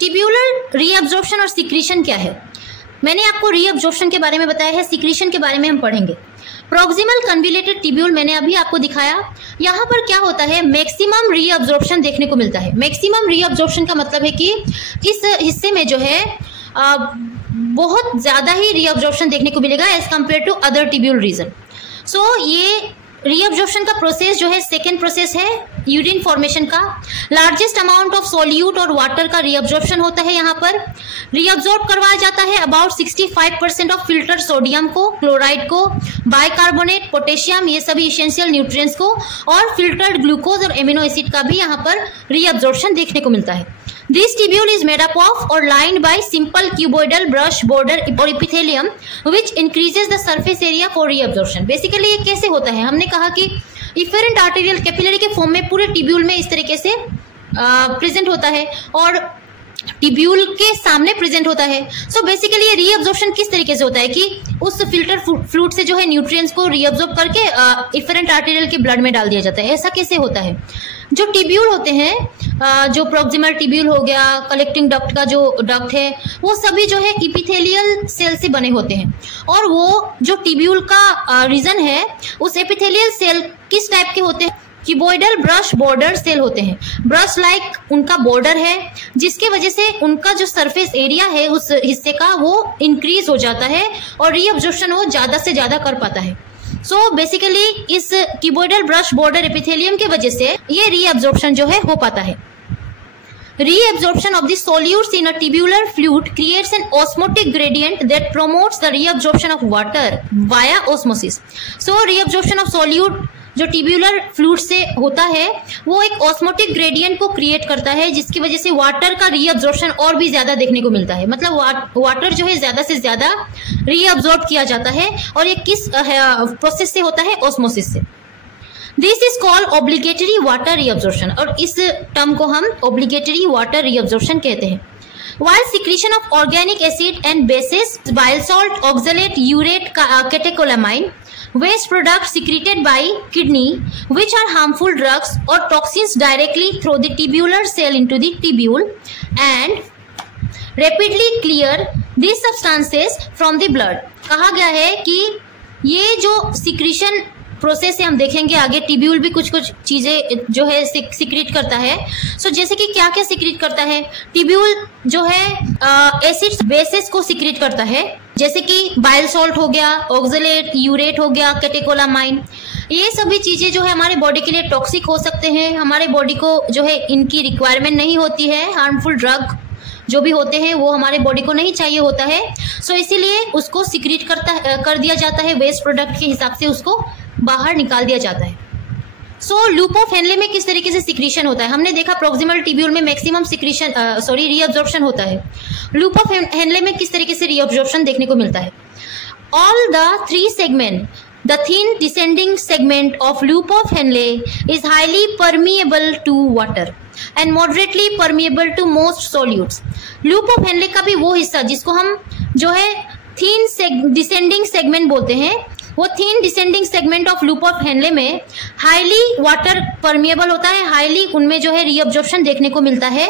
Tubular reabsorption और secretion क्या है? मैंने आपको रीअब्जॉर्प्शन के बारे में बताया है, सिक्रीशन के बारे में हम पढ़ेंगे। प्रोक्सिमल कन्वोल्यूटेड टिब्यूल मैंने अभी आपको दिखाया। यहाँ पर क्या होता है, मैक्सिमम रीअब्जॉर्प्शन देखने को मिलता है। मैक्सिमम रीअब्जॉर्प्शन का मतलब है कि इस हिस्से में जो है बहुत ज्यादा ही रीअब्जॉर्प्शन देखने को मिलेगा as compare to other tubule region. So ये रीअब्जॉर्प्शन का प्रोसेस जो है सेकेंड प्रोसेस है यूरिन फॉर्मेशन का। लार्जेस्ट अमाउंट ऑफ सोल्यूट और वाटर का रीअब्जॉर्प्शन होता है। यहाँ पर रीअब्जॉर्ब करवाया जाता है अबाउट 65% ऑफ फिल्टर सोडियम को, क्लोराइड को, बाइकार्बोनेट, पोटेशियम, ये सभी इसेंशियल न्यूट्रिएंट्स को, और फिल्टर्ड ग्लूकोज और एमिनो एसिड का भी यहाँ पर रीअब्जॉर्प्शन देखने को मिलता है। This tubule is made up of or lined by simple cuboidal brush border or epithelium which increases the surface area for reabsorption। Basically ये कैसे होता है, हमने कहा कि इफेरेंट आर्टेरियल कैपिलरी के फॉर्म में पूरे ट्यूब्यूल में इस तरीके से प्रेजेंट होता है और ट्यूब्यूल के सामने प्रेजेंट होता है। सो बेसिकली ये रीअब्जॉर्प्शन किस तरीके से होता है कि उस फिल्टर फ्लूइड से जो है न्यूट्रिएंट्स को रीअब्जॉर्ब करके इफेरेंट आर्टेरियल के ब्लड में डाल दिया जाता है। ऐसा कैसे होता है? जो ट्यूब्यूल होते हैं, जो प्रोक्सिमल ट्यूब्यूल हो गया, कलेक्टिंग डक्ट का जो डक्ट है, वो सभी जो है इपिथेलियल सेल से बने होते हैं। और वो जो ट्यूब्यूल का रीजन है, उस एपिथेलियल सेल किस टाइप के होते हैं? क्यूबॉइडल ब्रश बॉर्डर सेल होते हैं। ब्रश लाइक उनका बॉर्डर है, जिसके वजह से उनका जो सरफेस एरिया है उस हिस्से का वो इंक्रीज हो जाता है और रीअब्जॉर्प्शन वो ज्यादा से ज्यादा कर पाता है। सो बेसिकली इस क्यूबॉइडल ब्रश बॉर्डर एपिथेलियम की वजह से ये रीअब्जॉर्प्शन जो है हो पाता है। Reabsorption of the solutes in a tubular fluid creates an osmotic gradient that promotes the reabsorption of water via osmosis. So reabsorption of solute जो ट्यूब्यूलर फ्लूइड से होता है वो एक ऑस्मोटिक ग्रेडियंट को क्रिएट करता है, जिसकी वजह से वाटर का रीअब्जॉर्प्शन और भी ज्यादा देखने को मिलता है। मतलब वाटर जो है ज्यादा से ज्यादा रीअब्जॉर्ब किया जाता है। और ये किस प्रोसेस से होता है? ऑस्मोसिस से। This is called obligatory water reabsorption, और इस टर्म को हम ऑब्लिगेटरी वाटर रीअब्जॉर्प्शन कहते हैं। While secretion of organic acid and bases, bile salt, oxalate, urate, catecholamine, waste products secreted by kidney, which are harmful drugs or toxins directly through the tubular cell into the tubule, and rapidly clear these substances from the blood। कहा गया है कि ये जो secretion process से हम देखेंगे आगे, ट्यूब्यूल भी कुछ कुछ चीजें जो है सिक्रीट करता है। सो जैसे कि क्या क्या सिक्रीट करता है? ट्यूब्यूल जो है एसिड्स बेसिस को सिक्रीट करता है, जैसे कि बाइल सॉल्ट हो गया, ऑक्सलेट, यूरेट हो गया, कैटेकोलामाइन। ये सभी चीजें जो है हमारे बॉडी के लिए टॉक्सिक हो सकते हैं, हमारे बॉडी को जो है इनकी रिक्वायरमेंट नहीं होती है। हार्मफुल ड्रग जो भी होते हैं वो हमारे बॉडी को नहीं चाहिए होता है। सो इसीलिए उसको सिक्रीट कर दिया जाता है, वेस्ट प्रोडक्ट के हिसाब से उसको बाहर निकाल दिया जाता है। सो लूप ऑफ हेनले में किस तरीके से सिक्रीशन होता है? हमने देखा प्रोक्सिमल ट्यूब्यूल में मैक्सिमम सिक्रीशन रीअब्जॉर्प्शन होता है। लूप ऑफ हेनले में किस तरीके से रीअब्जॉर्प्शन देखने को मिलता है? All the three segment, the thin descending segment of loop of Henle is highly permeable to water and moderately permeable to most solutes। loop of Henle का भी वो हिस्सा जिसको हम जो है thin descending segment बोलते हैं, वो thin descending segment of loop of Henle में highly water permeable होता है, highly उनमें जो है reabsorption देखने को मिलता है।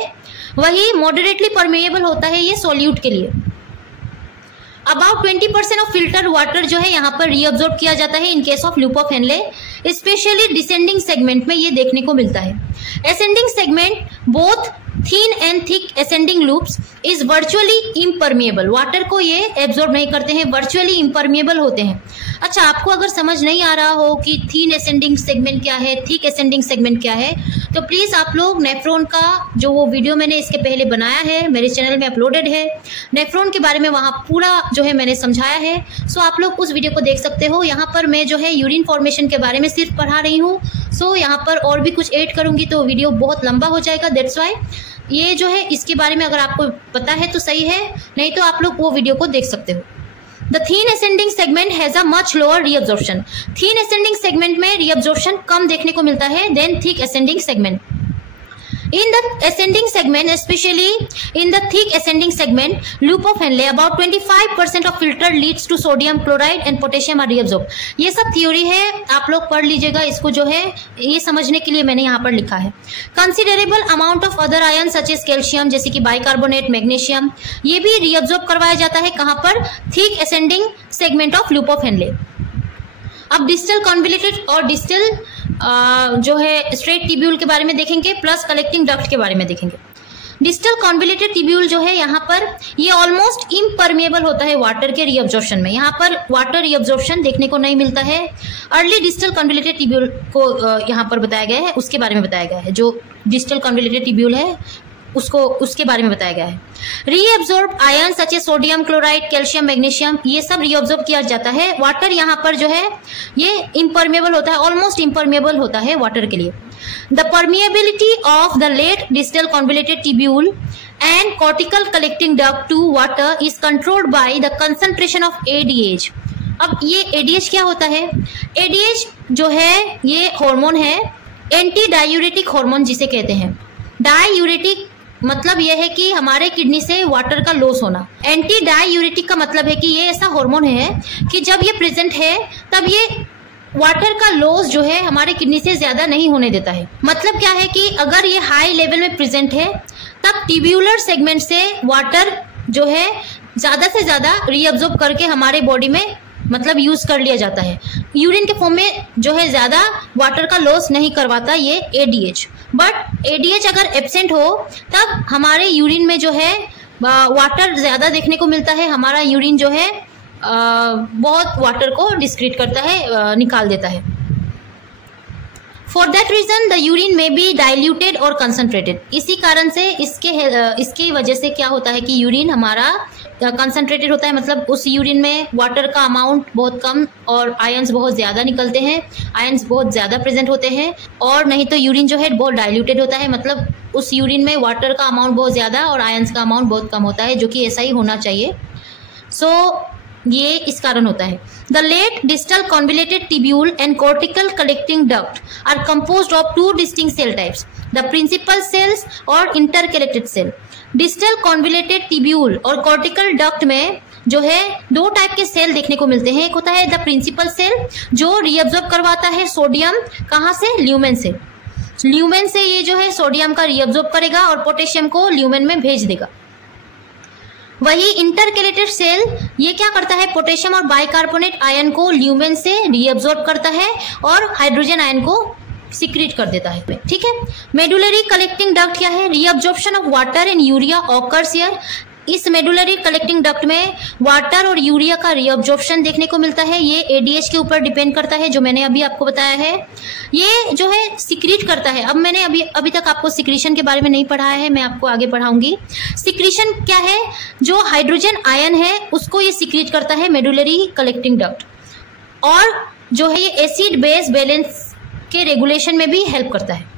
वही moderately permeable होता है ये solute के लिए। अबाउट 20% ऑफ फिल्टर वाटर जो है यहाँ पर रीअब्जॉर्ब किया जाता है in case of loop of Henle. Specially descending segment में ये देखने को मिलता है। Ascending segment both thin and thick ascending loops is virtually impermeable. Water को ये एब्जॉर्ब नहीं करते हैं, वर्चुअली इम्परमिएबल होते हैं। अच्छा, आपको अगर समझ नहीं आ रहा हो कि थिन असेंडिंग सेगमेंट क्या है, थिक असेंडिंग सेगमेंट क्या है, तो प्लीज आप लोग नेफ्रॉन का जो वो वीडियो मैंने इसके पहले बनाया है, मेरे चैनल में अपलोडेड है। नेफ्रॉन के बारे में वहाँ पूरा जो है मैंने समझाया है। सो आप लोग उस वीडियो को देख सकते हो। यहाँ पर मैं जो है यूरिन फॉर्मेशन के बारे में सिर्फ पढ़ा रही हूँ। सो यहाँ पर और भी कुछ ऐड करूंगी तो वीडियो बहुत लंबा हो जाएगा। दैट्स वाई ये जो है इसके बारे में अगर आपको पता है तो सही है, नहीं तो आप लोग वो वीडियो को देख सकते हो। The thin ascending segment has a much lower reabsorption। thin ascending segment में reabsorption कम देखने को मिलता है than thick ascending segment। In the ascending segment, especially in the thick ascending segment, loop of Henle, about 25% of filter leads to sodium chloride and potassium are reabsorbed. ये सब theory है, आप लोग पढ़ लीजिएगा इसको, जो है ये समझने के लिए मैंने यहाँ पर लिखा है. Considerable amount of other ion such as calcium, जैसे कि बाइकार्बोनेट, मैग्नीशियम, ये भी रिएब्जॉर्ब करवाया जाता है. कहाँ पर? Thick ascending segment of loop of Henle. अब डिस्टल कॉन्वोल्यूटेड और डिस्टल जो है स्ट्रेट टिब्यूल के बारे में देखेंगे, प्लस कलेक्टिंग डक्ट के बारे में देखेंगे. डिस्टल कॉन्वोल्यूटेड टिब्यूल जो है यहाँ पर ये ऑलमोस्ट इम्परमेबल होता है वाटर के रीअब्जॉर्प्शन में. यहाँ पर वाटर रीअब्जॉर्प्शन देखने को नहीं मिलता है. अर्ली डिस्टल कॉन्वोल्यूटेड टिब्यूल को यहाँ पर बताया गया है, उसके बारे में बताया गया है. जो डिस्टल कॉन्वोल्यूटेड टिब्यूल है उसके बारे में बताया गया है. रीअब्जॉर्ब आयन सच ए सोडियम क्लोराइड, कैल्शियम, मैग्नीशियम, ये सब रीअब्जॉर्ब किया जाता है. वाटर यहाँ पर जो है ये इम्परमेबल होता है, ऑलमोस्ट इम्परमेबल होता है वाटर के लिए. The permeability of the late distal convoluted tubule and cortical collecting duct to water is controlled by the concentration of ADH. अब ये ADH क्या होता है? ADH जो है ये हार्मोन है, एंटी डायूरेटिक हार्मोन जिसे कहते हैं. डायूरेटिक मतलब यह है कि हमारे किडनी से वाटर का लॉस होना. एंटी डायूरेटिक का मतलब है कि ये ऐसा हार्मोन है कि जब ये प्रेजेंट है तब ये वाटर का लॉस जो है हमारे किडनी से ज्यादा नहीं होने देता है. मतलब क्या है कि अगर ये हाई लेवल में प्रेजेंट है तब टिब्यूलर सेगमेंट से वाटर जो है ज्यादा से ज्यादा रीअब्जॉर्ब करके हमारे बॉडी में मतलब यूज कर लिया जाता है. यूरिन के फॉर्म में जो है ज्यादा वाटर का लॉस नहीं करवाता ये ADH. बट ADH अगर एब्सेंट हो तब हमारे यूरिन में जो है वाटर ज्यादा देखने को मिलता है. हमारा यूरिन जो है बहुत वाटर को डिस्क्रीट करता है, निकाल देता है. For that reason the urine में बी डाइल्यूटेड और कंसंट्रेटेड. इसी कारण से इसके वजह से क्या होता है कि यूरिन हमारा कंसंट्रेटेड होता है, मतलब उस यूरिन में वाटर का अमाउंट बहुत कम और आयंस बहुत ज़्यादा निकलते हैं, आयंस बहुत ज़्यादा प्रेजेंट होते हैं. और नहीं तो यूरिन जो है बहुत डाइल्यूटेड होता है, मतलब उस यूरिन में वाटर का अमाउंट बहुत ज़्यादा और आयंस का अमाउंट बहुत कम होता है, जो कि ऐसा ही होना चाहिए. ये इस कारण होता है. The late distal convoluted tubule and cortical collecting duct are composed of 2 distinct cell types, the principal cells और intercalated cell. Distal convoluted tubule और कॉर्टिकल डक्ट में जो है 2 टाइप के सेल देखने को मिलते हैं. एक होता है द प्रिंसिपल सेल जो रीअब्जॉर्ब करवाता है सोडियम, कहाँ से? ल्यूमेन से. ल्यूमेन से ये जो है सोडियम का रीअब्जॉर्ब करेगा और पोटेशियम को ल्यूमेन में भेज देगा. वही इंटरकलेटेड सेल ये क्या करता है? पोटेशियम और बाइकार्बोनेट आयन को ल्यूमेन से रीअब्जॉर्ब करता है और हाइड्रोजन आयन को सिक्रीट कर देता है. ठीक है. मेडुलरी कलेक्टिंग डक्ट क्या है? Reabsorption of water and urea occurs here. इस मेडुलरी कलेक्टिंग डक्ट में वाटर और यूरिया का रीअब्जॉर्प्शन देखने को मिलता है. ये ADH के ऊपर डिपेंड करता है, जो मैंने अभी आपको बताया है. ये जो है सिक्रीट करता है. अब मैंने अभी तक आपको सिक्रीशन के बारे में नहीं पढ़ाया है, मैं आपको आगे पढ़ाऊंगी. सिक्रीशन क्या है? जो हाइड्रोजन आयन है उसको ये सिक्रीट करता है मेडुलरी कलेक्टिंग डक्ट, और जो है ये एसिड बेस बैलेंस के रेगुलेशन में भी हेल्प करता है.